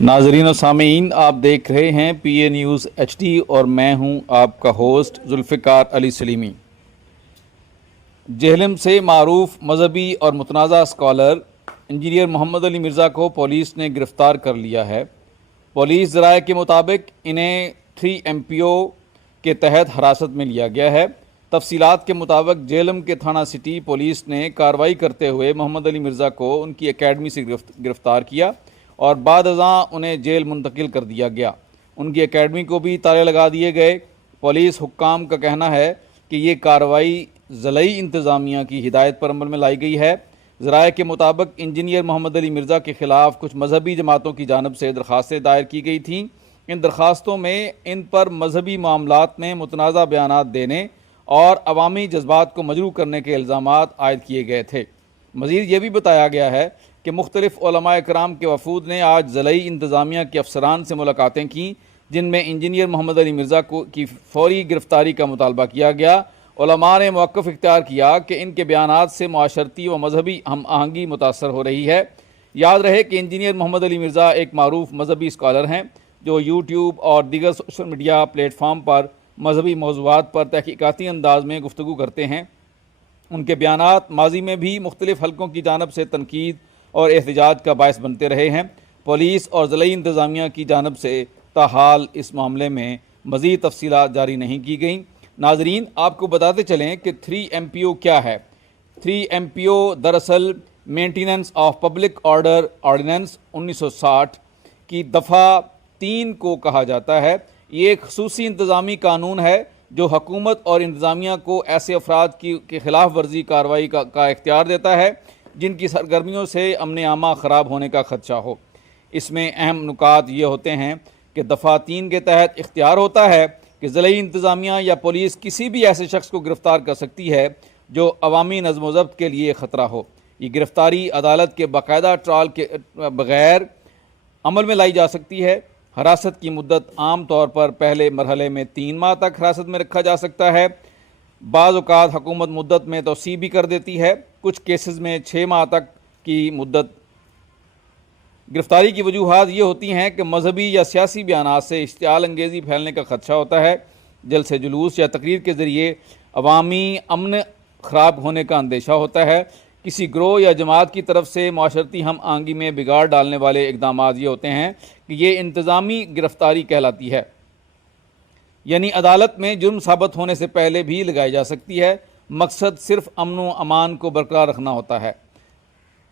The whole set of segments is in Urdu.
ناظرین و سامعین، آپ دیکھ رہے ہیں پی اے نیوز ایچ ڈی اور میں ہوں آپ کا ہوسٹ ذوالفقار علی سلیمی۔ جہلم سے معروف مذہبی اور متنازع اسکالر انجینئر محمد علی مرزا کو پولیس نے گرفتار کر لیا ہے۔ پولیس ذرائع کے مطابق انہیں 3 MPO کے تحت حراست میں لیا گیا ہے۔ تفصیلات کے مطابق جہلم کے تھانہ سٹی پولیس نے کارروائی کرتے ہوئے محمد علی مرزا کو ان کی اکیڈمی سے گرفتار کیا اور بعد ازاں انہیں جیل منتقل کر دیا گیا۔ ان کی اکیڈمی کو بھی تالے لگا دیے گئے۔ پولیس حکام کا کہنا ہے کہ یہ کارروائی ضلعی انتظامیہ کی ہدایت پر عمل میں لائی گئی ہے۔ ذرائع کے مطابق انجینئر محمد علی مرزا کے خلاف کچھ مذہبی جماعتوں کی جانب سے درخواستیں دائر کی گئی تھیں۔ ان درخواستوں میں ان پر مذہبی معاملات میں متنازع بیانات دینے اور عوامی جذبات کو مجروح کرنے کے الزامات عائد کیے گئے تھے۔ مزید یہ بھی بتایا گیا ہے کہ مختلف علماء کرام کے وفود نے آج ضلعی انتظامیہ کے افسران سے ملاقاتیں کیں، جن میں انجینئر محمد علی مرزا کی فوری گرفتاری کا مطالبہ کیا گیا۔ علماء نے موقف اختیار کیا کہ ان کے بیانات سے معاشرتی و مذہبی ہم آہنگی متاثر ہو رہی ہے۔ یاد رہے کہ انجینئر محمد علی مرزا ایک معروف مذہبی اسکالر ہیں جو یوٹیوب اور دیگر سوشل میڈیا پلیٹ فارم پر مذہبی موضوعات پر تحقیقاتی انداز میں گفتگو کرتے ہیں۔ ان کے بیانات ماضی میں بھی مختلف حلقوں کی جانب سے تنقید اور احتجاج کا باعث بنتے رہے ہیں۔ پولیس اور ضلعی انتظامیہ کی جانب سے تاحال اس معاملے میں مزید تفصیلات جاری نہیں کی گئیں۔ ناظرین، آپ کو بتاتے چلیں کہ 3 MPO کیا ہے۔ 3 MPO دراصل maintenance of public order ordinance 1960 کی دفعہ 3 کو کہا جاتا ہے۔ یہ ایک خصوصی انتظامی قانون ہے جو حکومت اور انتظامیہ کو ایسے افراد کی خلاف ورزی کارروائی کا اختیار دیتا ہے جن کی سرگرمیوں سے امن عامہ خراب ہونے کا خدشہ ہو۔ اس میں اہم نکات یہ ہوتے ہیں کہ دفعہ 3 کے تحت اختیار ہوتا ہے کہ ضلعی انتظامیہ یا پولیس کسی بھی ایسے شخص کو گرفتار کر سکتی ہے جو عوامی نظم و ضبط کے لیے خطرہ ہو۔ یہ گرفتاری عدالت کے باقاعدہ ٹرائل کے بغیر عمل میں لائی جا سکتی ہے۔ حراست کی مدت عام طور پر پہلے مرحلے میں 3 ماہ تک حراست میں رکھا جا سکتا ہے۔ بعض اوقات حکومت مدت میں توسیع بھی کر دیتی ہے۔ کچھ کیسز میں 6 ماہ تک کی مدت۔ گرفتاری کی وجوہات یہ ہوتی ہیں کہ مذہبی یا سیاسی بیانات سے اشتعال انگیزی پھیلنے کا خدشہ ہوتا ہے، جلسے جلوس یا تقریر کے ذریعے عوامی امن خراب ہونے کا اندیشہ ہوتا ہے، کسی گروہ یا جماعت کی طرف سے معاشرتی ہم آہنگی میں بگاڑ ڈالنے والے اقدامات یہ ہوتے ہیں کہ یہ انتظامی گرفتاری کہلاتی ہے، یعنی عدالت میں جرم ثابت ہونے سے پہلے بھی لگائی جا سکتی ہے۔ مقصد صرف امن و امان کو برقرار رکھنا ہوتا ہے۔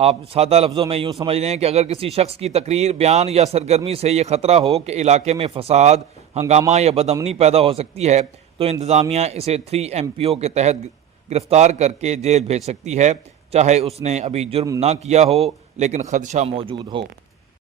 آپ سادہ لفظوں میں یوں سمجھ لیں کہ اگر کسی شخص کی تقریر، بیان یا سرگرمی سے یہ خطرہ ہو کہ علاقے میں فساد، ہنگامہ یا بدامنی پیدا ہو سکتی ہے تو انتظامیہ اسے 3 MPO کے تحت گرفتار کر کے جیل بھیج سکتی ہے، چاہے اس نے ابھی جرم نہ کیا ہو لیکن خدشہ موجود ہو۔